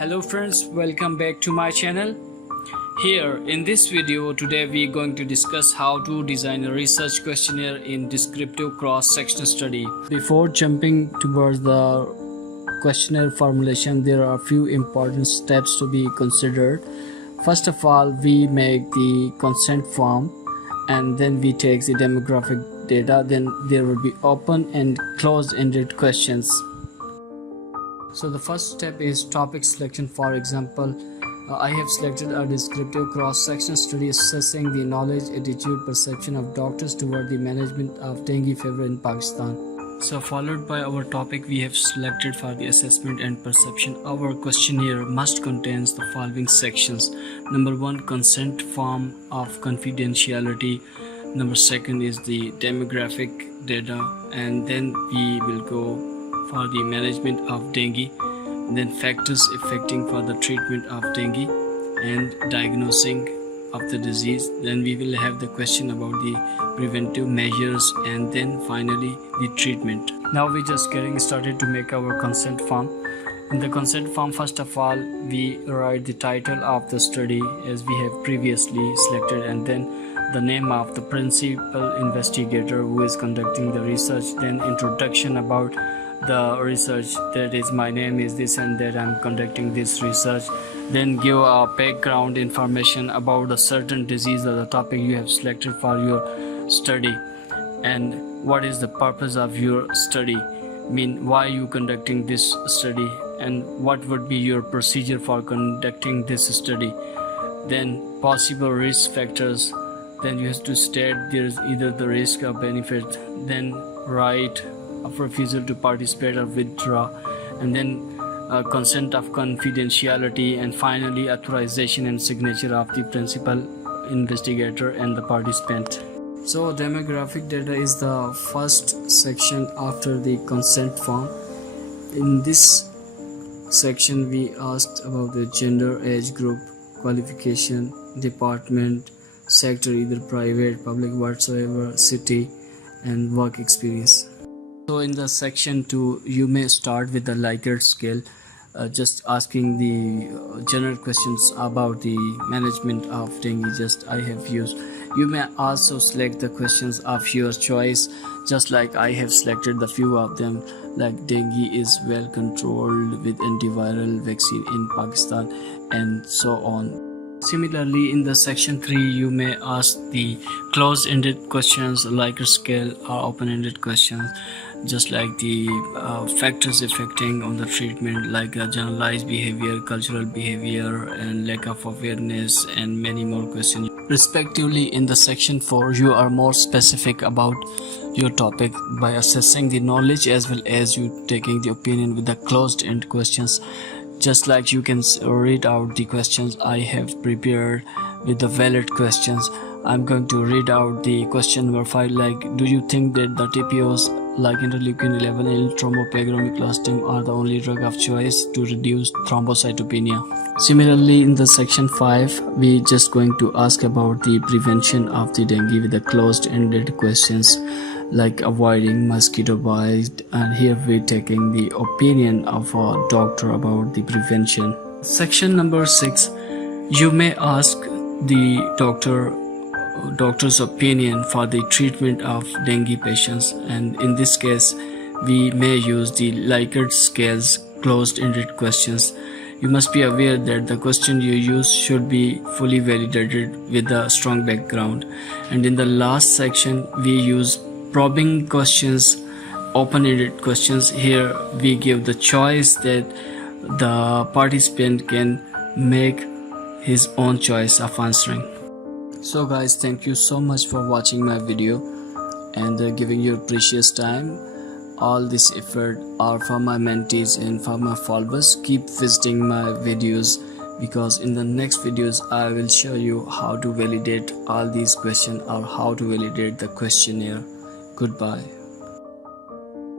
Hello friends, welcome back to my channel. Here in this video today we are going to discuss how to design a research questionnaire in descriptive cross-section study. Before jumping towards the questionnaire formulation, there are a few important steps to be considered. First of all, we make the consent form and then we take the demographic data. Then there will be open and closed-ended questions. So the first step is topic selection. For example, I have selected a descriptive cross-section study assessing the knowledge, attitude, perception of doctors toward the management of dengue fever in Pakistan. So followed by our topic we have selected for the assessment and perception. Our questionnaire must contain the following sections. Number 1, consent form of confidentiality. Number 2 is the demographic data, and then we will go for the management of dengue, then factors affecting for the treatment of dengue and diagnosing of the disease. Then we will have the question about the preventive measures, and then finally the treatment. Now we're just getting started to make our consent form. In the consent form, first of all we write the title of the study as we have previously selected, and then the name of the principal investigator who is conducting the research, then introduction about the research, that is my name is this and that, I'm conducting this research. Then give a background information about a certain disease or the topic you have selected for your study, and what is the purpose of your study, why you conducting this study, and what would be your procedure for conducting this study. Then possible risk factors, then you have to state there is either the risk or benefit, then write of refusal to participate or withdraw, and then consent of confidentiality, and finally authorization and signature of the principal investigator and the participant. So demographic data is the first section after the consent form. In this section we asked about the gender, age group, qualification, department, sector, either private, public, whatsoever, city, and work experience. So in the section 2 you may start with the Likert scale, just asking the general questions about the management of dengue, just I have used. You may also select the questions of your choice, just like I have selected the few of them, like dengue is well controlled with antiviral vaccine in Pakistan, and so on. Similarly, in the section 3 you may ask the closed-ended questions, Likert scale, or open-ended questions, just like the factors affecting on the treatment, like generalized behavior, cultural behavior, and lack of awareness, and many more questions. Respectively, in the section 4 you are more specific about your topic by assessing the knowledge as well as you taking the opinion with the closed-end questions. Just like you can read out the questions I have prepared with the valid questions. I'm going to read out the question number 5, like, do you think that the TPOs like interleukin 11 and thrombopyromiclastim are the only drug of choice to reduce thrombocytopenia? Similarly, in the section 5 we just going to ask about the prevention of the dengue with the closed-ended questions, like avoiding mosquito bite, and here we're taking the opinion of a doctor about the prevention. Section number 6, you may ask the doctor's opinion for the treatment of dengue patients, and in this case we may use the Likert scales closed-ended questions. You must be aware that the question you use should be fully validated with a strong background. And in the last section we use probing questions, open-ended questions. Here we give the choice that the participant can make his own choice of answering. So guys, thank you so much for watching my video and giving your precious time. All this effort are for my mentees and for my followers. Keep visiting my videos, because in the next videos I will show you how to validate all these questions or how to validate the questionnaire. Goodbye.